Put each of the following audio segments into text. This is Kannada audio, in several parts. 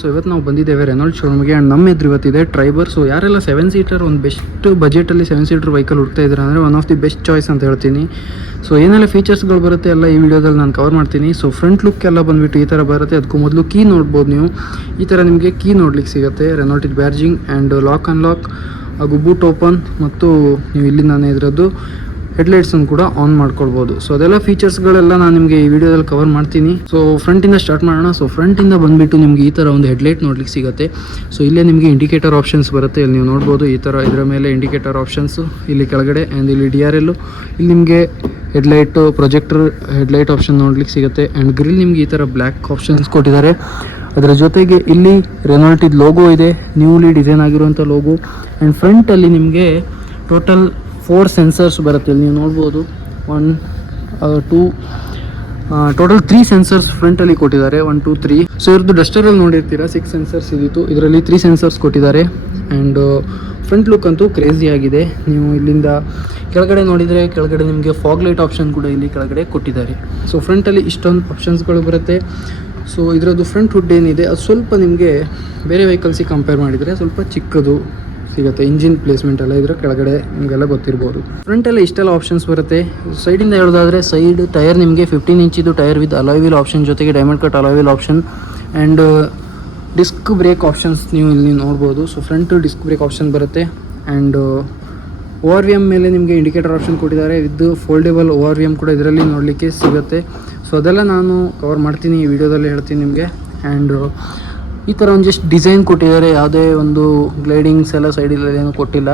ಸೊ ಇವತ್ತು ನಾವು ಬಂದಿದ್ದೇವೆ ರೆನಾಲ್ಡ್ ಶೋರೂಮ್ಗೆ ಆ್ಯಂಡ್ ನಮ್ಮ ಎದುರು ಇವತ್ತಿದೆ ಟ್ರೈಬರ್. ಸೊ ಯಾರೆಲ್ಲ 7 ಸೀಟರ್ ಒಂದು ಬೆಸ್ಟ್ ಬಜೆಟಲ್ಲಿ 7 ಸೀಟರ್ ವೆಹಿಕಲ್ ಹುಡ್ತಾ ಇದ್ದಾರೆ ಅಂದರೆ one of the best choice ಅಂತ ಹೇಳ್ತೀನಿ. ಸೊ ಏನೆಲ್ಲ ಫೀಚರ್ಸ್ಗಳು ಬರುತ್ತೆ ಎಲ್ಲ ಈ ವಿಡಿಯೋದಲ್ಲಿ ನಾನು ಕವರ್ ಮಾಡ್ತೀನಿ. ಸೊ ಫ್ರಂಟ್ ಲುಕ್ ಎಲ್ಲ ಬಂದುಬಿಟ್ಟು ಈ ಥರ ಬರುತ್ತೆ. ಅದಕ್ಕೂ ಮೊದಲು ಕೀ ನೋಡ್ಬೋದು ನೀವು. ಈ ಥರ ನಿಮಗೆ ಕೀ ನೋಡ್ಲಿಕ್ಕೆ ಸಿಗುತ್ತೆ. Renault badging and lock unlock ಹಾಗೂ ಬೂಟ್ ಓಪನ್ ಮತ್ತು ನೀವು ಇಲ್ಲಿಂದಾನೆ ಇದರದ್ದು ಹೆಡ್ಲೈಟ್ಸನ್ನು ಕೂಡ ಆನ್ ಮಾಡ್ಕೊಳ್ಬೋದು. ಸೊ ಅದೆಲ್ಲ ಫೀಚರ್ಸ್ಗಳೆಲ್ಲ ನಾನು ನಿಮಗೆ ಈ ವಿಡಿಯೋದಲ್ಲಿ ಕವರ್ ಮಾಡ್ತೀನಿ. ಸೊ ಫ್ರಂಟಿಂದ ಸ್ಟಾರ್ಟ್ ಮಾಡೋಣ. ಸೊ ಫ್ರಂಟಿಂದ ಬಂದುಬಿಟ್ಟು ನಿಮಗೆ ಈ ಥರ ಒಂದು ಹೆಡ್ಲೈಟ್ ನೋಡ್ಲಿಕ್ಕೆ ಸಿಗುತ್ತೆ. ಸೊ ಇಲ್ಲೇ ನಿಮಗೆ ಇಂಡಿಕೇಟರ್ ಆಪ್ಷನ್ಸ್ ಬರುತ್ತೆ. ಇಲ್ಲಿ ನೀವು ನೋಡ್ಬೋದು ಈ ಥರ ಇದರ ಮೇಲೆ ಇಂಡಿಕೇಟರ್ ಆಪ್ಷನ್ಸು ಇಲ್ಲಿ ಕೆಳಗಡೆ ಆ್ಯಂಡ್ ಇಲ್ಲಿ DRL. ಇಲ್ಲಿ ನಿಮಗೆ ಹೆಡ್ಲೈಟು ಪ್ರೊಜೆಕ್ಟರ್ ಹೆಡ್ಲೈಟ್ ಆಪ್ಷನ್ ನೋಡ್ಲಿಕ್ಕೆ ಸಿಗುತ್ತೆ. ಆ್ಯಂಡ್ ಗ್ರಿಲ್ ನಿಮಗೆ ಈ ಥರ ಬ್ಲ್ಯಾಕ್ ಆಪ್ಷನ್ಸ್ ಕೊಟ್ಟಿದ್ದಾರೆ. ಅದರ ಜೊತೆಗೆ ಇಲ್ಲಿ ರೆನಾಲ್ಟ್ ಲೋಗೋ ಇದೆ, ನ್ಯೂಲಿ ಡಿಸೈನ್ ಆಗಿರುವಂಥ ಲೋಗೋ. ಆ್ಯಂಡ್ ಫ್ರಂಟಲ್ಲಿ ನಿಮಗೆ ಟೋಟಲ್ 4 ಸೆನ್ಸರ್ಸ್ ಬರುತ್ತೆ. ಇಲ್ಲಿ ನೀವು ನೋಡ್ಬೋದು 1 2 ಟೋಟಲ್ 3 ಸೆನ್ಸರ್ಸ್ ಫ್ರಂಟಲ್ಲಿ ಕೊಟ್ಟಿದ್ದಾರೆ. 1 2 3. ಸೊ ಇವ್ರದ್ದು ಡಸ್ಟರಲ್ಲಿ ನೋಡಿರ್ತೀರಾ 6 ಸೆನ್ಸರ್ಸ್ ಇದ್ದಿತ್ತು, ಇದರಲ್ಲಿ 3 ಸೆನ್ಸರ್ಸ್ ಕೊಟ್ಟಿದ್ದಾರೆ. ಆ್ಯಂಡ್ ಫ್ರಂಟ್ ಲುಕ್ ಅಂತೂ ಕ್ರೇಜಿ ಆಗಿದೆ. ನೀವು ಇಲ್ಲಿಂದ ಕೆಳಗಡೆ ನೋಡಿದರೆ ಕೆಳಗಡೆ ನಿಮಗೆ ಫಾಗ್ ಲೈಟ್ ಆಪ್ಷನ್ ಕೂಡ ಇಲ್ಲಿ ಕೆಳಗಡೆ ಕೊಟ್ಟಿದ್ದಾರೆ. ಸೊ ಫ್ರಂಟಲ್ಲಿ ಇಷ್ಟೊಂದು ಆಪ್ಷನ್ಸ್ಗಳು ಬರುತ್ತೆ. ಸೊ ಇದರದ್ದು ಫ್ರಂಟ್ ಹುಡ್ ಏನಿದೆ ಅದು ಸ್ವಲ್ಪ ನಿಮಗೆ ಬೇರೆ ವೆಹಿಕಲ್ಸಿಗೆ ಕಂಪೇರ್ ಮಾಡಿದರೆ ಸ್ವಲ್ಪ ಚಿಕ್ಕದು ಸಿಗುತ್ತೆ. ಇಂಜಿನ್ ಪ್ಲೇಸ್ಮೆಂಟ್ ಎಲ್ಲ ಇದರ ಕೆಳಗಡೆ ನಿಮಗೆಲ್ಲ ಗೊತ್ತಿರ್ಬೋದು. ಫ್ರಂಟಲ್ಲಿ ಇಷ್ಟೆಲ್ಲ ಆಪ್ಷನ್ಸ್ ಬರುತ್ತೆ. ಸೈಡಿಂದ ಹೇಳೋದಾದರೆ ಸೈಡ್ ಟೈರ್ ನಿಮಗೆ 15 ಇಂಚಿದು tyre with alloy wheel option ಜೊತೆಗೆ diamond cut alloy wheel option and disc brake options ನೀವು ಇಲ್ಲಿ ನೋಡ್ಬೋದು. So front disc brake option ಬರುತ್ತೆ. ಆ್ಯಂಡ್ ORVM ಮೇಲೆ ನಿಮಗೆ ಇಂಡಿಕೇಟರ್ ಆಪ್ಷನ್ ಕೊಟ್ಟಿದ್ದಾರೆ. ವಿತ್ ಫೋಲ್ಡೇಬಲ್ ORVM ಕೂಡ ಇದರಲ್ಲಿ ನೋಡಲಿಕ್ಕೆ ಸಿಗುತ್ತೆ. ಸೊ ಅದೆಲ್ಲ ನಾನು ಕವರ್ ಮಾಡ್ತೀನಿ ಈ ವಿಡಿಯೋದಲ್ಲಿ ಹೇಳ್ತೀನಿ ನಿಮಗೆ. ಆ್ಯಂಡ್ ಈ ಥರ ಒಂದು ಜಸ್ಟ್ ಡಿಸೈನ್ ಕೊಟ್ಟಿದ್ದಾರೆ. ಯಾವುದೇ ಒಂದು ಗ್ಲೈಡಿಂಗ್ಸ್ ಎಲ್ಲ ಸೈಡಲ್ಲಿ ಏನೂ ಕೊಟ್ಟಿಲ್ಲ.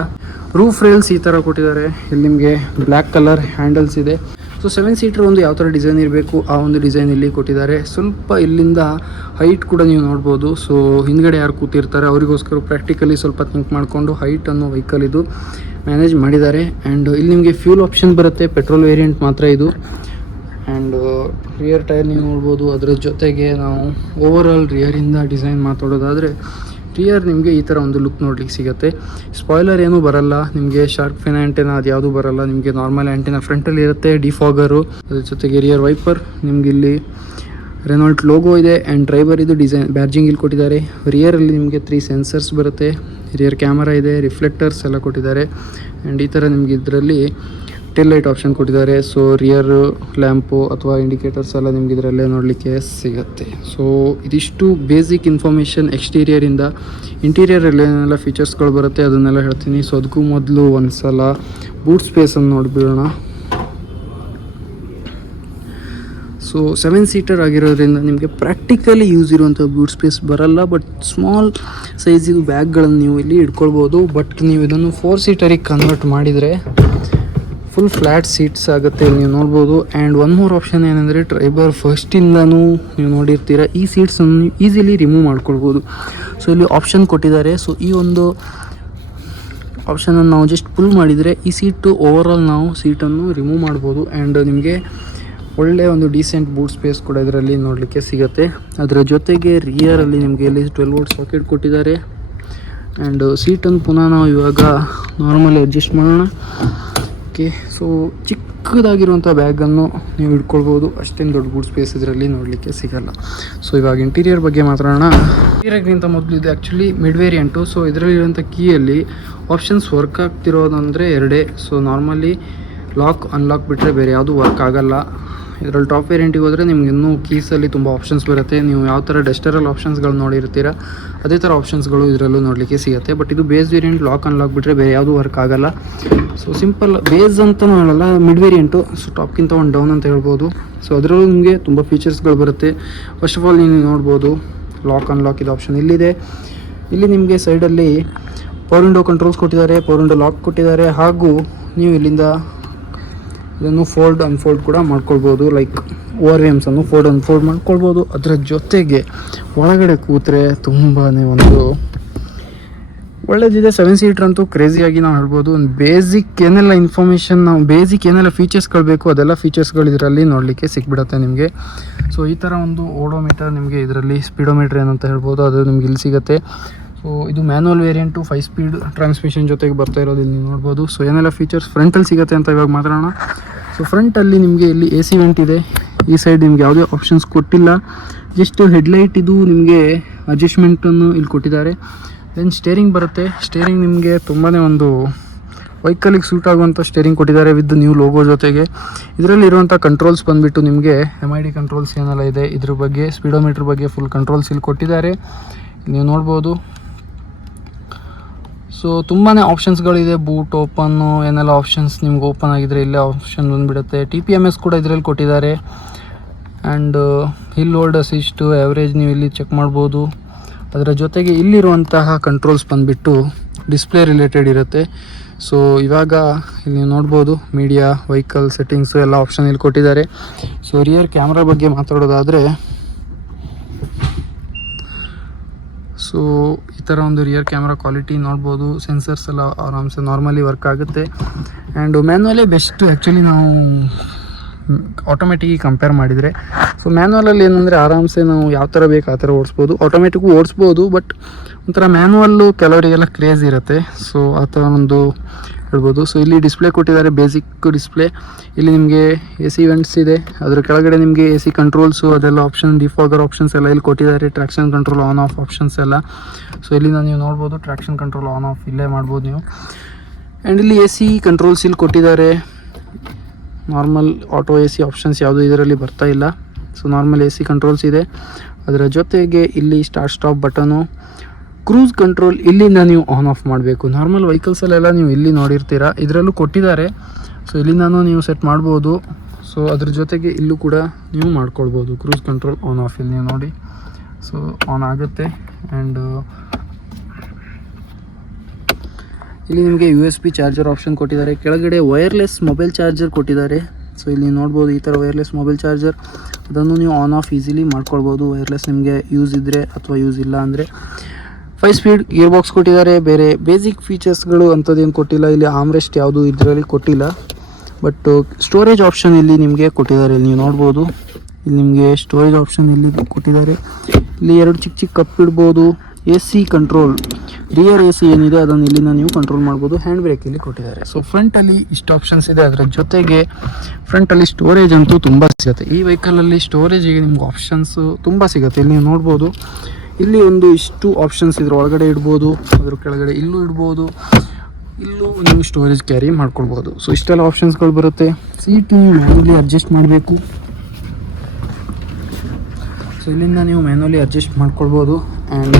ರೂಫ್ ರೇಲ್ಸ್ ಈ ಥರ ಕೊಟ್ಟಿದ್ದಾರೆ. ಇಲ್ಲಿ ನಿಮಗೆ ಬ್ಲ್ಯಾಕ್ ಕಲರ್ ಹ್ಯಾಂಡಲ್ಸ್ ಇದೆ. ಸೊ 7 ಸೀಟರ್ ಒಂದು ಯಾವ ಥರ ಡಿಸೈನ್ ಇರಬೇಕು ಆ ಒಂದು ಡಿಸೈನ್ ಇಲ್ಲಿ ಕೊಟ್ಟಿದ್ದಾರೆ. ಸ್ವಲ್ಪ ಇಲ್ಲಿಂದ ಹೈಟ್ ಕೂಡ ನೀವು ನೋಡ್ಬೋದು. ಸೊ ಹಿಂದ್ಗಡೆ ಯಾರು ಕೂತಿರ್ತಾರೆ ಅವರಿಗೋಸ್ಕರ ಪ್ರಾಕ್ಟಿಕಲಿ ಸ್ವಲ್ಪ ಥಿಂಕ್ ಮಾಡಿಕೊಂಡು ಹೈಟ್ ಅನ್ನೋ ವೆಹಿಕಲ್ ಇದು ಮ್ಯಾನೇಜ್ ಮಾಡಿದ್ದಾರೆ. ಆ್ಯಂಡ್ ಇಲ್ಲಿ ನಿಮಗೆ ಫ್ಯೂಲ್ ಆಪ್ಷನ್ ಬರುತ್ತೆ. ಪೆಟ್ರೋಲ್ ವೇರಿಯಂಟ್ ಮಾತ್ರ ಇದು. ಆ್ಯಂಡ್ ರಿಯರ್ ಟೈರ್ ನೀವು ನೋಡ್ಬೋದು. ಅದರ ಜೊತೆಗೆ ನಾವು ಓವರಾಲ್ ರಿಯರಿಂದ ಡಿಸೈನ್ ಮಾತಾಡೋದಾದರೆ ರಿಯರ್ ನಿಮಗೆ ಈ ಥರ ಒಂದು ಲುಕ್ ನೋಡ್ಲಿಕ್ಕೆ ಸಿಗುತ್ತೆ. ಸ್ಪಾಯ್ಲರ್ ಏನೂ ಬರಲ್ಲ ನಿಮಗೆ. ಶಾರ್ಕ್ ಫಿನ್ ಆ್ಯಂಟೆನಾ ಅದು ಯಾವುದೂ ಬರಲ್ಲ ನಿಮಗೆ. ನಾರ್ಮಲ್ ಆ್ಯಂಟೆನಾ ಫ್ರಂಟಲ್ಲಿ ಇರುತ್ತೆ, ಡಿಫಾಗರು. ಅದ್ರ ಜೊತೆಗೆ ರಿಯರ್ ವೈಪರ್ ನಿಮ್ಗೆ ಇಲ್ಲಿ ರೆನಾಲ್ಟ್ ಲೋಗೋ ಇದೆ. ಆ್ಯಂಡ್ ಡ್ರೈವರ್ ಇದು ಡಿಸೈನ್ ಬ್ಯಾಡ್ಜಿಂಗ್ ಇಲ್ಲಿ ಕೊಟ್ಟಿದ್ದಾರೆ. ರಿಯರಲ್ಲಿ ನಿಮಗೆ 3 ಸೆನ್ಸರ್ಸ್ ಬರುತ್ತೆ. ರಿಯರ್ ಕ್ಯಾಮರಾ ಇದೆ, ರಿಫ್ಲೆಕ್ಟರ್ಸ್ ಎಲ್ಲ ಕೊಟ್ಟಿದ್ದಾರೆ. ಆ್ಯಂಡ್ ಈ ಥರ ನಿಮಗೆ ಇದರಲ್ಲಿ ಟೇಲ್ ಲೈಟ್ ಆಪ್ಷನ್ ಕೊಟ್ಟಿದ್ದಾರೆ. ಸೊ ರಿಯರ್ ಲ್ಯಾಂಪು ಅಥವಾ ಇಂಡಿಕೇಟರ್ಸ್ ಎಲ್ಲ ನಿಮ್ಗೆ ಇದರಲ್ಲೇ ನೋಡಲಿಕ್ಕೆ ಸಿಗುತ್ತೆ. ಸೊ ಇದಿಷ್ಟು ಬೇಸಿಕ್ ಇನ್ಫಾರ್ಮೇಷನ್ ಎಕ್ಸ್ಟೀರಿಯರಿಂದ. ಇಂಟೀರಿಯರಲ್ಲಿ ಏನೆಲ್ಲ ಫೀಚರ್ಸ್ಗಳು ಬರುತ್ತೆ ಅದನ್ನೆಲ್ಲ ಹೇಳ್ತೀನಿ. ಸೊ ಅದಕ್ಕೂ ಮೊದಲು ಒಂದು ಸಲ ಬೂಟ್ ಸ್ಪೇಸನ್ನು ನೋಡಿಬಿಡೋಣ. ಸೊ 7 ಸೀಟರ್ ಆಗಿರೋದ್ರಿಂದ ನಿಮಗೆ ಪ್ರಾಕ್ಟಿಕಲಿ ಯೂಸ್ ಇರುವಂಥ ಬೂಟ್ ಸ್ಪೇಸ್ ಬರಲ್ಲ. ಬಟ್ ಸ್ಮಾಲ್ ಸೈಜಿಗೆ ಬ್ಯಾಗ್ಗಳನ್ನು ನೀವು ಇಲ್ಲಿ ಇಟ್ಕೊಳ್ಬೋದು. ಬಟ್ ನೀವು ಇದನ್ನು 4 ಸೀಟರಿಗೆ ಕನ್ವರ್ಟ್ ಮಾಡಿದರೆ ಫುಲ್ ಫ್ಲ್ಯಾಟ್ ಸೀಟ್ಸ್ ಆಗುತ್ತೆ. ಇಲ್ಲಿ ನೀವು ನೋಡ್ಬೋದು. ಆ್ಯಂಡ್ ಒನ್ ಮೋರ್ ಆಪ್ಷನ್ ಏನಂದರೆ ಡ್ರೈವರ್ ಫಸ್ಟಿಂದನೂ ನೀವು ನೋಡಿರ್ತೀರ ಈ ಸೀಟ್ಸನ್ನು ಈಸಿಲಿ ರಿಮೂವ್ ಮಾಡ್ಕೊಳ್ಬೋದು. ಸೊ ಇಲ್ಲಿ ಆಪ್ಷನ್ ಕೊಟ್ಟಿದ್ದಾರೆ. ಸೊ ಈ ಒಂದು ಆಪ್ಷನನ್ನು ನಾವು ಜಸ್ಟ್ ಪುಲ್ ಮಾಡಿದರೆ ಈ ಸೀಟು ಓವರಾಲ್ ನಾವು ಸೀಟನ್ನು ರಿಮೂವ್ ಮಾಡ್ಬೋದು. ಆ್ಯಂಡ್ ನಿಮಗೆ ಒಳ್ಳೆಯ ಒಂದು ಡೀಸೆಂಟ್ ಬೂಟ್ ಸ್ಪೇಸ್ ಕೂಡ ಇದರಲ್ಲಿ ನೋಡಲಿಕ್ಕೆ ಸಿಗುತ್ತೆ. ಅದರ ಜೊತೆಗೆ ರಿಯರಲ್ಲಿ ನಿಮಗೆ ಇಲ್ಲಿ 12 ವೋಲ್ಟ್ ಸಾಕೆಟ್ ಕೊಟ್ಟಿದ್ದಾರೆ. ಆ್ಯಂಡ್ ಸೀಟನ್ನು ಪುನಃ ನಾವು ಇವಾಗ ನಾರ್ಮಲಿ ಅಡ್ಜಸ್ಟ್ ಮಾಡೋಣ. ಓಕೆ. ಸೊ ಚಿಕ್ಕದಾಗಿರುವಂಥ ಬ್ಯಾಗನ್ನು ನೀವು ಇಟ್ಕೊಳ್ಬೋದು. ಅಷ್ಟೇನು ದೊಡ್ಡ ಬೂಟ್ ಸ್ಪೇಸ್ ಇದರಲ್ಲಿ ನೋಡಲಿಕ್ಕೆ ಸಿಗಲ್ಲ. ಸೊ ಇವಾಗ ಇಂಟೀರಿಯರ್ ಬಗ್ಗೆ ಮಾತಾಡೋಣ. ಇಂಟೀರಿಯರ್ಗಿಂತ ಮೊದಲು ಇದು ಆ್ಯಕ್ಚುಲಿ ಮಿಡ್ ವೇರಿಯಂಟು. ಸೊ ಇದರಲ್ಲಿರುವಂಥ ಕೀಯಲ್ಲಿ ಆಪ್ಷನ್ಸ್ ವರ್ಕ್ ಆಗ್ತಿರೋದಂದರೆ 2. ಸೊ ನಾರ್ಮಲಿ ಲಾಕ್ ಅನ್ಲಾಕ್ ಬಿಟ್ಟರೆ ಬೇರೆ ಯಾವುದು ವರ್ಕ್ ಆಗಲ್ಲ. ಇದರಲ್ಲಿ ಟಾಪ್ ವೇರಿಯಂಟಿಗೆ ಹೋದರೆ ನಿಮ್ಗೆ ಇನ್ನೂ ಕೀಸಲ್ಲಿ ತುಂಬ ಆಪ್ಷನ್ಸ್ ಬರುತ್ತೆ. ನೀವು ಯಾವ ಥರ ಡಸ್ಟರಲ್ಲಿ ಆಪ್ಷನ್ಸ್ಗಳು ನೋಡಿರ್ತೀರ ಅದೇ ಥರ ಆಪ್ಷನ್ಸ್ಗಳು ಇದರಲ್ಲೂ ನೋಡಲಿಕ್ಕೆ ಸಿಗುತ್ತೆ. ಬಟ್ ಇದು ಬೇಸ್ ವೇರಿಯಂಟ್ ಲಾಕ್ ಅನ್ಲಾಕ್ ಬಿಟ್ಟರೆ ಬೇರೆ ಯಾವುದೂ ವರ್ಕ್ ಆಗಲ್ಲ. ಸೊ ಸಿಂಪಲ್ ಬೇಸ್ ಅಂತಲೂ ಹೇಳಲ್ಲ, ಮಿಡ್ ವೇರಿಯಂಟು. ಸೊ ಟಾಪ್ಗಿಂತ ಒಂದು ಡೌನ್ ಅಂತ ಹೇಳ್ಬೋದು. ಸೊ ಅದರಲ್ಲೂ ನಿಮಗೆ ತುಂಬ ಫೀಚರ್ಸ್ಗಳು ಬರುತ್ತೆ. ಫಸ್ಟ್ ಆಫ್ ಆಲ್ ನೀವು ನೋಡ್ಬೋದು ಲಾಕ್ ಅನ್ಲಾಕ್ ಇದು ಆಪ್ಷನ್ ಇಲ್ಲಿದೆ. ಇಲ್ಲಿ ನಿಮಗೆ ಸೈಡಲ್ಲಿ ಪವರ್ ವಿಂಡೋ ಕಂಟ್ರೋಲ್ಸ್ ಕೊಟ್ಟಿದ್ದಾರೆ, ಪವರ್ ವಿಂಡೋ ಲಾಕ್ ಕೊಟ್ಟಿದ್ದಾರೆ. ಹಾಗೂ ನೀವು ಇಲ್ಲಿಂದ ಇದನ್ನು ಫೋಲ್ಡ್ ಅನ್ಫೋಲ್ಡ್ ಕೂಡ ಮಾಡ್ಕೊಳ್ಬೋದು. ಲೈಕ್ ORVMಸನ್ನು ಫೋಲ್ಡ್ ಅನ್ಫೋಲ್ಡ್ ಮಾಡ್ಕೊಳ್ಬೋದು. ಅದರ ಜೊತೆಗೆ ಒಳಗಡೆ ಕೂತ್ರೆ ತುಂಬಾ ಒಂದು ಒಳ್ಳೇದಿದೆ. 7 ಸೀಟರ್ ಅಂತೂ ಕ್ರೇಜಿಯಾಗಿ ನಾವು ಹೇಳ್ಬೋದು. ಒಂದು ಬೇಸಿಕ್ ಏನೆಲ್ಲ ಇನ್ಫಾರ್ಮೇಷನ್ ನಾವು ಬೇಸಿಕ್ ಏನೆಲ್ಲ ಫೀಚರ್ಸ್ಗಳು ಬೇಕು ಅದೆಲ್ಲ ಫೀಚರ್ಸ್ಗಳು ಇದರಲ್ಲಿ ನೋಡಲಿಕ್ಕೆ ಸಿಕ್ಬಿಡುತ್ತೆ ನಿಮಗೆ. ಸೊ ಈ ಥರ ಒಂದು ಓಡೋಮೀಟರ್ ನಿಮಗೆ ಇದರಲ್ಲಿ ಸ್ಪೀಡೋಮೀಟರ್ ಏನಂತ ಹೇಳ್ಬೋದು ಅದು ನಿಮ್ಗೆ ಇಲ್ಲಿ ಸಿಗುತ್ತೆ. ಸೊ ಇದು ಮ್ಯಾನುವಲ್ ವೇರಿಯಂಟು 5 ಸ್ಪೀಡ್ ಟ್ರಾನ್ಸ್ಮಿಷನ್ ಜೊತೆಗೆ ಬರ್ತಾ ಇರೋದು ಇಲ್ಲಿ ನೀವು ನೋಡ್ಬೋದು. ಸೊ ಏನೆಲ್ಲ ಫೀಚರ್ಸ್ ಫ್ರಂಟಲ್ಲಿ ಸಿಗುತ್ತೆ ಅಂತ ಇವಾಗ ಮಾತಾಡೋಣ. ಸೊ ಫ್ರಂಟಲ್ಲಿ ನಿಮಗೆ ಇಲ್ಲಿ AC ವೆಂಟ್ ಇದೆ. ಈ ಸೈಡ್ ನಿಮ್ಗೆ ಯಾವುದೇ ಆಪ್ಷನ್ಸ್ ಕೊಟ್ಟಿಲ್ಲ, ಜಸ್ಟ್ ಹೆಡ್ಲೈಟ್ ಇದು ನಿಮಗೆ ಅಡ್ಜಸ್ಟ್ಮೆಂಟನ್ನು ಇಲ್ಲಿ ಕೊಟ್ಟಿದ್ದಾರೆ. ದೆನ್ ಸ್ಟೇರಿಂಗ್ ಬರುತ್ತೆ. ಸ್ಟೇರಿಂಗ್ ನಿಮಗೆ ತುಂಬಾ ಒಂದು ವೆಹಿಕಲಿಗೆ ಸೂಟ್ ಆಗುವಂಥ ಸ್ಟೇರಿಂಗ್ ಕೊಟ್ಟಿದ್ದಾರೆ ವಿತ್ ನ್ಯೂ ಲೋಗೋ ಜೊತೆಗೆ. ಇದರಲ್ಲಿ ಇರುವಂಥ ಕಂಟ್ರೋಲ್ಸ್ ಬಂದುಬಿಟ್ಟು ನಿಮಗೆ MID ಕಂಟ್ರೋಲ್ಸ್ ಏನೆಲ್ಲ ಇದೆ ಇದ್ರ ಬಗ್ಗೆ, ಸ್ಪೀಡೋಮೀಟ್ರ್ ಬಗ್ಗೆ ಫುಲ್ ಕಂಟ್ರೋಲ್ಸ್ ಇಲ್ಲಿ ಕೊಟ್ಟಿದ್ದಾರೆ, ನೀವು ನೋಡ್ಬೋದು. ಸೊ ತುಂಬಾ ಆಪ್ಷನ್ಸ್ಗಳಿದೆ. ಬೂಟ್ ಓಪನ್ನು ಏನೆಲ್ಲ ಆಪ್ಷನ್ಸ್ ನಿಮ್ಗೆ ಓಪನ್ ಆಗಿದ್ರೆ ಇಲ್ಲೇ ಆಪ್ಷನ್ ಬಂದುಬಿಡುತ್ತೆ. TPMS ಕೂಡ ಇದರಲ್ಲಿ ಕೊಟ್ಟಿದ್ದಾರೆ. And hill hold assist, average ನೀವು ಇಲ್ಲಿ ಚೆಕ್ ಮಾಡ್ಬೋದು. ಅದರ ಜೊತೆಗೆ ಇಲ್ಲಿರುವಂತಹ ಕಂಟ್ರೋಲ್ಸ್ ಬಂದುಬಿಟ್ಟು ಡಿಸ್ಪ್ಲೇ ರಿಲೇಟೆಡ್ ಇರುತ್ತೆ. ಸೊ ಇವಾಗ ಇಲ್ಲಿ ನೋಡ್ಬೋದು ಮೀಡಿಯಾ, ವೆಹಿಕಲ್ ಸೆಟ್ಟಿಂಗ್ಸು ಎಲ್ಲ ಆಪ್ಷನ್ ಇಲ್ಲಿ ಕೊಟ್ಟಿದ್ದಾರೆ. ಸೊ ರಿಯರ್ ಕ್ಯಾಮ್ರಾ ಬಗ್ಗೆ ಮಾತಾಡೋದಾದರೆ, ಸೊ ಈ ಥರ ಒಂದು ರಿಯರ್ ಕ್ಯಾಮ್ರಾ ಕ್ವಾಲಿಟಿ ನೋಡ್ಬೋದು. ಸೆನ್ಸರ್ಸ್ ಎಲ್ಲ ಆರಾಮ್ಸೆ ನಾರ್ಮಲಿ ವರ್ಕ್ ಆಗುತ್ತೆ. ಆ್ಯಂಡ್ ಮ್ಯಾನ್ಯಲೇ ಬೆಸ್ಟ್ ಆ್ಯಕ್ಚುಲಿ ನಾವು ಆಟೋಮೆಟಿಕ್ಗೆ ಕಂಪೇರ್ ಮಾಡಿದರೆ. ಸೊ ಮ್ಯಾನ್ಯಲಲ್ಲಿ ಏನಂದರೆ ಆರಾಮ್ಸೆ ನಾವು ಯಾವ ಥರ ಬೇಕು ಆ ಥರ ಓಡಿಸ್ಬೋದು, ಆಟೋಮೆಟಿಕ್ಕು ಓಡಿಸ್ಬೋದು. ಬಟ್ ಒಂಥರ ಮ್ಯಾನ್ಯಲ್ಲು ಕೆಲವರಿಗೆಲ್ಲ ಕ್ರೇಜ್ ಇರುತ್ತೆ, ಸೊ ಆ ಥರ ಒಂದು ಹೇಳ್ಬೋದು. ಸೊ ಇಲ್ಲಿ ಡಿಸ್ಪ್ಲೇ ಕೊಟ್ಟಿದ್ದಾರೆ, ಬೇಸಿಕ್ ಡಿಸ್ಪ್ಲೇ. ಇಲ್ಲಿ ನಿಮಗೆ AC ವೆಂಟ್ಸ್ ಇದೆ, ಅದರ ಕೆಳಗಡೆ ನಿಮಗೆ AC ಕಂಟ್ರೋಲ್ಸು ಅದೆಲ್ಲ ಆಪ್ಷನ್, ಡಿಫಾಗರ್ ಆಪ್ಷನ್ಸ್ ಎಲ್ಲ ಇಲ್ಲಿ ಕೊಟ್ಟಿದ್ದಾರೆ. Traction control on off options ಎಲ್ಲ. ಸೊ ಇಲ್ಲಿಂದ ನೀವು ನೋಡ್ಬೋದು ಟ್ರ್ಯಾಕ್ಷನ್ ಕಂಟ್ರೋಲ್ ಆನ್ ಆಫ್ ಇಲ್ಲೇ ಮಾಡ್ಬೋದು ನೀವು. ಆ್ಯಂಡ್ ಇಲ್ಲಿ AC ಕಂಟ್ರೋಲ್ಸ್ ಇಲ್ಲಿ ಕೊಟ್ಟಿದ್ದಾರೆ. ನಾರ್ಮಲ್ ಆಟೋ AC ಆಪ್ಷನ್ಸ್ ಯಾವುದೂ ಇದರಲ್ಲಿ ಬರ್ತಾ ಇಲ್ಲ. ಸೊ ನಾರ್ಮಲ್ AC ಕಂಟ್ರೋಲ್ಸ್ ಇದೆ. ಅದರ ಜೊತೆಗೆ ಇಲ್ಲಿ start stop button, cruise control ಇಲ್ಲಿಂದ ನೀವು ಆನ್ ಆಫ್ ಮಾಡಬೇಕು. ನಾರ್ಮಲ್ ವೆಹಿಕಲ್ಸಲ್ಲೆಲ್ಲ ನೀವು ಇಲ್ಲಿ ನೋಡಿರ್ತೀರ, ಇದರಲ್ಲೂ ಕೊಟ್ಟಿದ್ದಾರೆ. ಸೊ ಇಲ್ಲಿಂದನೂ ನೀವು ಸೆಟ್ ಮಾಡ್ಬೋದು. ಸೊ ಅದ್ರ ಜೊತೆಗೆ ಇಲ್ಲೂ ಕೂಡ ನೀವು ಮಾಡ್ಕೊಳ್ಬೋದು ಕ್ರೂಸ್ ಕಂಟ್ರೋಲ್ ಆನ್ ಆಫ್. ಇಲ್ಲಿ ನೀವು ನೋಡಿ, ಸೊ ಆನ್ ಆಗುತ್ತೆ. ಆ್ಯಂಡ್ ಇಲ್ಲಿ ನಿಮಗೆ USB ಚಾರ್ಜರ್ ಆಪ್ಷನ್ ಕೊಟ್ಟಿದ್ದಾರೆ. ಕೆಳಗಡೆ ವೈರ್ಲೆಸ್ ಮೊಬೈಲ್ ಚಾರ್ಜರ್ ಕೊಟ್ಟಿದ್ದಾರೆ. ಸೊ ಇಲ್ಲಿ ನೋಡ್ಬೋದು ಈ ಥರ ವೈರ್ಲೆಸ್ ಮೊಬೈಲ್ ಚಾರ್ಜರ್, ಅದನ್ನು ನೀವು ಆನ್ ಆಫ್ ಈಸಿಲಿ ಮಾಡ್ಕೊಳ್ಬೋದು. ವೈರ್ಲೆಸ್ ನಿಮಗೆ ಯೂಸ್ ಇದ್ದರೆ ಅಥವಾ ಯೂಸ್ ಇಲ್ಲ ಅಂದರೆ. 5 ಸ್ಪೀಡ್ ಗೇರ್ ಬಾಕ್ಸ್ ಕೊಟ್ಟಿದ್ದಾರೆ. ಬೇರೆ ಬೇಸಿಕ್ ಫೀಚರ್ಸ್ಗಳು ಅಂಥದ್ದೇನು ಕೊಟ್ಟಿಲ್ಲ. ಇಲ್ಲಿ ಆಮ್ರೆಸ್ಟ್ ಯಾವುದು ಇದರಲ್ಲಿ ಕೊಟ್ಟಿಲ್ಲ. ಬಟ್ ಸ್ಟೋರೇಜ್ ಆಪ್ಷನ್ ಇಲ್ಲಿ ನಿಮಗೆ ಕೊಟ್ಟಿದ್ದಾರೆ. ಇಲ್ಲಿ ನೀವು ನೋಡ್ಬೋದು, ಇಲ್ಲಿ ನಿಮಗೆ ಸ್ಟೋರೇಜ್ ಆಪ್ಷನ್ ಇಲ್ಲಿ ಕೊಟ್ಟಿದ್ದಾರೆ. ಇಲ್ಲಿ 2 ಚಿಕ್ಕ ಚಿಕ್ಕ ಕಪ್ ಇಡ್ಬೋದು. AC ಕಂಟ್ರೋಲ್, ರಿಯರ್ AC ಏನಿದೆ ಅದನ್ನು ಇಲ್ಲಿಂದ ನೀವು ಕಂಟ್ರೋಲ್ ಮಾಡ್ಬೋದು. ಹ್ಯಾಂಡ್ ಬ್ರೇಕ್ ಇಲ್ಲಿ ಕೊಟ್ಟಿದ್ದಾರೆ. ಸೊ ಫ್ರಂಟಲ್ಲಿ ಇಷ್ಟು ಆಪ್ಷನ್ಸ್ ಇದೆ. ಅದರ ಜೊತೆಗೆ ಫ್ರಂಟಲ್ಲಿ ಸ್ಟೋರೇಜ್ ಅಂತೂ ತುಂಬ ಸಿಗುತ್ತೆ. ಈ ವೆಹಿಕಲಲ್ಲಿ ಸ್ಟೋರೇಜಿಗೆ ನಿಮ್ಗೆ ಆಪ್ಷನ್ಸು ತುಂಬ ಸಿಗುತ್ತೆ. ಇಲ್ಲಿ ನೀವು ನೋಡ್ಬೋದು, ಇಲ್ಲಿ ಒಂದು ಇಷ್ಟು ಆಪ್ಷನ್ಸ್ ಇದ್ರ ಒಳಗಡೆ ಇಡ್ಬೋದು, ಅದ್ರ ಕೆಳಗಡೆ ಇಲ್ಲೂ ಇಡ್ಬೋದು, ಇಲ್ಲೂ ನೀವು ಸ್ಟೋರೇಜ್ ಕ್ಯಾರಿ ಮಾಡ್ಕೊಳ್ಬೋದು. ಸೊ ಇಷ್ಟೆಲ್ಲ ಆಪ್ಷನ್ಸ್ಗಳು ಬರುತ್ತೆ. ಸೀಟ್ ನೀವು ಮ್ಯಾನ್ಯಲಿ ಅಡ್ಜಸ್ಟ್ ಮಾಡಬೇಕು. ಸೊ ಇಲ್ಲಿಂದ ನೀವು ಮ್ಯಾನ್ಯಲಿ ಅಡ್ಜಸ್ಟ್ ಮಾಡ್ಕೊಳ್ಬೋದು. ಆ್ಯಂಡ್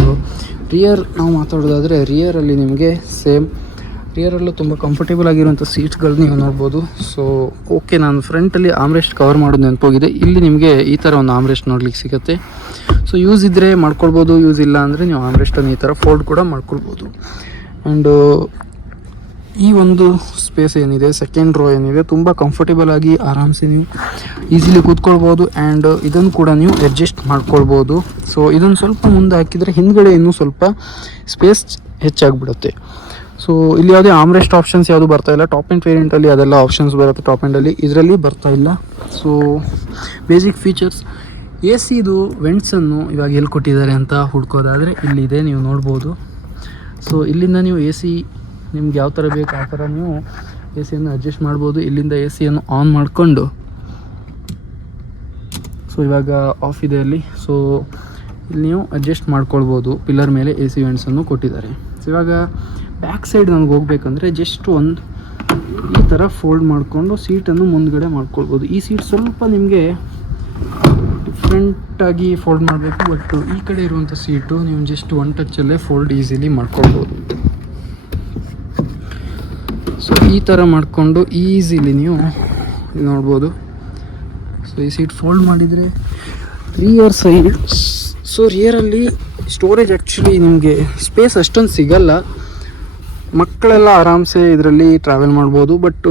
ರಿಯರ್ ನಾವು ಮಾತಾಡೋದಾದರೆ, ರಿಯರಲ್ಲಿ ನಿಮಗೆ ಸೇಮ್ ರಿಯರಲ್ಲೂ ತುಂಬ ಕಂಫರ್ಟೇಬಲ್ ಆಗಿರುವಂಥ ಸೀಟ್ಸ್ಗಳು ನೀವು ನೋಡ್ಬೋದು. ಸೊ ಓಕೆ, ನಾನು ಫ್ರಂಟಲ್ಲಿ ಆಮ್ರೆಸ್ಟ್ ಕವರ್ ಮಾಡೋದು ನೆನಪೋಗಿದೆ. ಇಲ್ಲಿ ನಿಮಗೆ ಈ ಥರ ಒಂದು ಆಮ್ರೆಸ್ಟ್ ನೋಡ್ಲಿಕ್ಕೆ ಸಿಗುತ್ತೆ. ಸೊ ಯೂಸ್ ಇದ್ದರೆ ಮಾಡ್ಕೊಳ್ಬೋದು, ಯೂಸ್ ಇಲ್ಲ ಅಂದರೆ ನೀವು ಆಮ್ರೆಸ್ಟನ್ನು ಈ ಥರ ಫೋಲ್ಡ್ ಕೂಡ ಮಾಡ್ಕೊಳ್ಬೋದು. ಆ್ಯಂಡ್ ಈ ಒಂದು ಸ್ಪೇಸ್ ಏನಿದೆ, ಸೆಕೆಂಡ್ ರೋ ಏನಿದೆ, ತುಂಬ ಕಂಫರ್ಟೇಬಲ್ ಆಗಿ ಆರಾಮ್ಸೆ ನೀವು ಈಸಿಲಿ ಕೂತ್ಕೊಳ್ಬೋದು. ಆ್ಯಂಡ್ ಇದನ್ನು ಕೂಡ ನೀವು ಅಡ್ಜಸ್ಟ್ ಮಾಡ್ಕೊಳ್ಬೋದು. ಸೊ ಇದನ್ನು ಸ್ವಲ್ಪ ಮುಂದೆ ಹಾಕಿದರೆ ಹಿಂದ್ಗಡೆ ಇನ್ನೂ ಸ್ವಲ್ಪ ಸ್ಪೇಸ್ ಹೆಚ್ಚಾಗಿಬಿಡುತ್ತೆ. ಸೊ ಇಲ್ಲಿ ಯಾವುದೇ ಆಮ್ರೆಸ್ಟ್ ಆಪ್ಷನ್ಸ್ ಯಾವುದು ಬರ್ತಾ ಇಲ್ಲ. ಟಾಪ್ ಆ್ಯಂಡ್ ವೇರಿಯಂಟಲ್ಲಿ ಅದೆಲ್ಲ ಆಪ್ಷನ್ಸ್ ಬರುತ್ತೆ, ಟಾಪ್ ಆ್ಯಂಡಲ್ಲಿ. ಇದರಲ್ಲಿ ಬರ್ತಾ ಇಲ್ಲ. ಸೊ ಬೇಸಿಕ್ ಫೀಚರ್ಸ್, ACದು ವೆಂಟ್ಸನ್ನು ಇವಾಗ ಎಲ್ಲಿ ಕೊಟ್ಟಿದ್ದಾರೆ ಅಂತ ಹುಡ್ಕೋದಾದರೆ ಇಲ್ಲಿದೆ, ನೀವು ನೋಡ್ಬೋದು. ಸೊ ಇಲ್ಲಿಂದ ನೀವು AC ನಿಮ್ಗೆ ಯಾವ ಥರ ಬೇಕು ಆ ಥರ ನೀವು AC-ಯನ್ನು ಅಡ್ಜಸ್ಟ್ ಮಾಡ್ಬೋದು. ಇಲ್ಲಿಂದ AC-ಯನ್ನು ಆನ್ ಮಾಡಿಕೊಂಡು, ಸೊ ಇವಾಗ ಆಫ್ ಇದೆ ಅಲ್ಲಿ. ಸೊ ಇಲ್ಲಿ ನೀವು ಅಡ್ಜಸ್ಟ್ ಮಾಡ್ಕೊಳ್ಬೋದು. ಪಿಲ್ಲರ್ ಮೇಲೆ AC ವೆಂಟ್ಸನ್ನು ಕೊಟ್ಟಿದ್ದಾರೆ. ಸೊ ಇವಾಗ ಬ್ಯಾಕ್ ಸೈಡ್ ನಮ್ಗೆ ಹೋಗ್ಬೇಕಂದ್ರೆ ಜಸ್ಟ್ ಒಂದು ಈ ಥರ ಫೋಲ್ಡ್ ಮಾಡಿಕೊಂಡು ಸೀಟನ್ನು ಮುಂದ್ಗಡೆ ಮಾಡ್ಕೊಳ್ಬೋದು. ಈ ಸೀಟ್ ಸ್ವಲ್ಪ ನಿಮಗೆ ಡಿಫ್ರೆಂಟಾಗಿ ಫೋಲ್ಡ್ ಮಾಡಬೇಕು. ಬಟ್ ಈ ಕಡೆ ಇರುವಂಥ ಸೀಟು ನೀವು ಜಸ್ಟ್ ಒನ್ ಟಚ್ಚಲ್ಲೇ ಫೋಲ್ಡ್ ಈಸಿಲಿ ಮಾಡ್ಕೊಳ್ಬೋದು. ಸೊ ಈ ಥರ ಮಾಡಿಕೊಂಡು ಈಸಿಲಿ ನೀವು ನೋಡ್ಬೋದು. ಸೊ ಈ ಸೀಟ್ ಫೋಲ್ಡ್ ಮಾಡಿದರೆ ರಿಯರ್ ಸೈಡ್, ಸೊ ರಿಯರಲ್ಲಿ ಸ್ಟೋರೇಜ್ ಆ್ಯಕ್ಚುಲಿ ನಿಮಗೆ ಸ್ಪೇಸ್ ಅಷ್ಟೊಂದು ಸಿಗಲ್ಲ. ಮಕ್ಕಳೆಲ್ಲ ಆರಾಮ್ಸೆ ಇದರಲ್ಲಿ ಟ್ರಾವೆಲ್ ಮಾಡ್ಬೋದು. ಬಟ್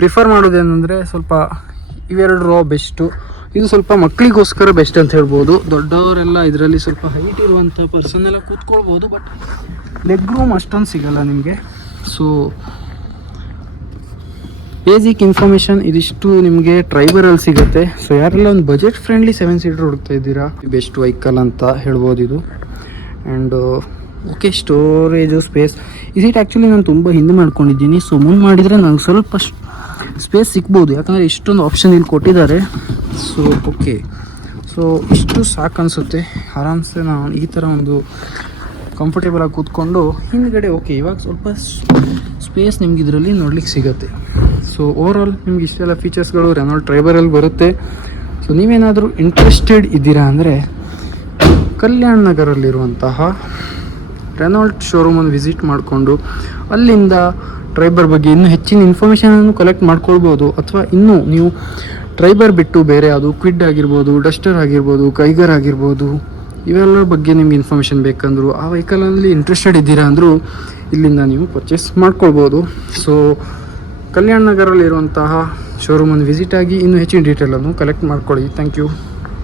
ಪ್ರಿಫರ್ ಮಾಡೋದೇನೆಂದರೆ ಸ್ವಲ್ಪ ಇವೆರಡು ರೋ ಬೆಸ್ಟು. ಇದು ಸ್ವಲ್ಪ ಮಕ್ಕಳಿಗೋಸ್ಕರ ಬೆಸ್ಟ್ ಅಂತ ಹೇಳ್ಬೋದು. ದೊಡ್ಡವರೆಲ್ಲ ಇದರಲ್ಲಿ ಸ್ವಲ್ಪ ಹೈಟ್ ಇರುವಂಥ ಪರ್ಸನ್ ಎಲ್ಲ ಕೂತ್ಕೊಳ್ಬೋದು. ಬಟ್ ಲೆಗ್ ರೂಮ್ ಅಷ್ಟೊಂದು ಸಿಗಲ್ಲ ನಿಮಗೆ. ಸೊ ಬೇಸಿಕ್ ಇನ್ಫಾರ್ಮೇಷನ್ ಇದಿಷ್ಟು ನಿಮಗೆ ಟ್ರೈಬರಲ್ಲಿ ಸಿಗುತ್ತೆ. ಸೊ ಯಾರೆಲ್ಲ ಒಂದು ಬಜೆಟ್ ಫ್ರೆಂಡ್ಲಿ 7 ಸೀಟರ್ ಹುಡುಕ್ತಾ ಇದ್ದೀರಾ, ಬೆಸ್ಟ್ ವೆಹಿಕಲ್ ಅಂತ ಹೇಳ್ಬೋದು ಇದು. ಆ್ಯಂಡ್ ಓಕೆ, ಸ್ಟೋರೇಜು, ಸ್ಪೇಸ್, ಈ ಸೀಟ್ ಆ್ಯಕ್ಚುಲಿ ನಾನು ತುಂಬ ಹಿಂದೆ ಮಾಡ್ಕೊಂಡಿದ್ದೀನಿ. ಸೊ ಮುಂದೆ ಮಾಡಿದರೆ ನನಗೆ ಸ್ವಲ್ಪ ಸ್ಪೇಸ್ ಸಿಗ್ಬೋದು, ಯಾಕಂದರೆ ಇಷ್ಟೊಂದು ಆಪ್ಷನ್ ಇಲ್ಲಿ ಕೊಟ್ಟಿದ್ದಾರೆ. ಸೊ ಓಕೆ, ಸೊ ಇಷ್ಟು ಸಾಕು ಅನಿಸುತ್ತೆ. ಆರಾಮ್ಸೆ ನಾನು ಈ ಥರ ಒಂದು ಕಂಫರ್ಟೇಬಲಾಗಿ ಕೂತ್ಕೊಂಡು ಹಿಂದ್ಗಡೆ ಓಕೆ, ಇವಾಗ ಸ್ವಲ್ಪ ಸ್ಪೇಸ್ ನಿಮ್ಗೆ ಇದರಲ್ಲಿ ನೋಡ್ಲಿಕ್ಕೆ ಸಿಗುತ್ತೆ. ಸೊ ಓವರಾಲ್ ನಿಮ್ಗೆ ಇಷ್ಟೆಲ್ಲ ಫೀಚರ್ಸ್ಗಳು ರೆನಾಲ್ಟ್ ಟ್ರೈಬರಲ್ಲಿ ಬರುತ್ತೆ. ಸೊ ನೀವೇನಾದರೂ ಇಂಟ್ರೆಸ್ಟೆಡ್ ಇದ್ದೀರಾ ಅಂದರೆ ಕಲ್ಯಾಣ ನಗರಲ್ಲಿರುವಂತಹ ರೆನಾಲ್ಟ್ ಶೋರೂಮನ್ನು ವಿಸಿಟ್ ಮಾಡಿಕೊಂಡು ಅಲ್ಲಿಂದ ಟ್ರೈಬರ್ ಬಗ್ಗೆ ಇನ್ನೂ ಹೆಚ್ಚಿನ ಇನ್ಫಾರ್ಮೇಷನನ್ನು ಕಲೆಕ್ಟ್ ಮಾಡ್ಕೊಳ್ಬೋದು. ಅಥವಾ ಇನ್ನೂ ನೀವು ಟ್ರೈಬರ್ ಬಿಟ್ಟು ಬೇರೆ ಅದು ಕ್ವಿಡ್ ಆಗಿರ್ಬೋದು, ಡಸ್ಟರ್ ಆಗಿರ್ಬೋದು, ಕೈಗರ್ ಆಗಿರ್ಬೋದು, ಇವೆಲ್ಲ ಬಗ್ಗೆ ನಿಮ್ಗೆ ಇನ್ಫಾರ್ಮೇಷನ್ ಬೇಕಂದ್ರು, ಆ ವೆಹಿಕಲಲ್ಲಿ ಇಂಟ್ರೆಸ್ಟೆಡ್ ಇದ್ದೀರಾ ಅಂದರೂ ಇಲ್ಲಿಂದ ನೀವು ಪರ್ಚೇಸ್ ಮಾಡ್ಕೊಳ್ಬೋದು. ಸೊ ಕಲ್ಯಾಣ ನಗರಲ್ಲಿರುವಂತಹ ಶೋರೂಮನ್ನು ವಿಸಿಟ್ ಆಗಿ ಇನ್ನೂ ಹೆಚ್ಚಿನ ಡೀಟೇಲನ್ನು ಕಲೆಕ್ಟ್ ಮಾಡ್ಕೊಳ್ಳಿ. Thank you.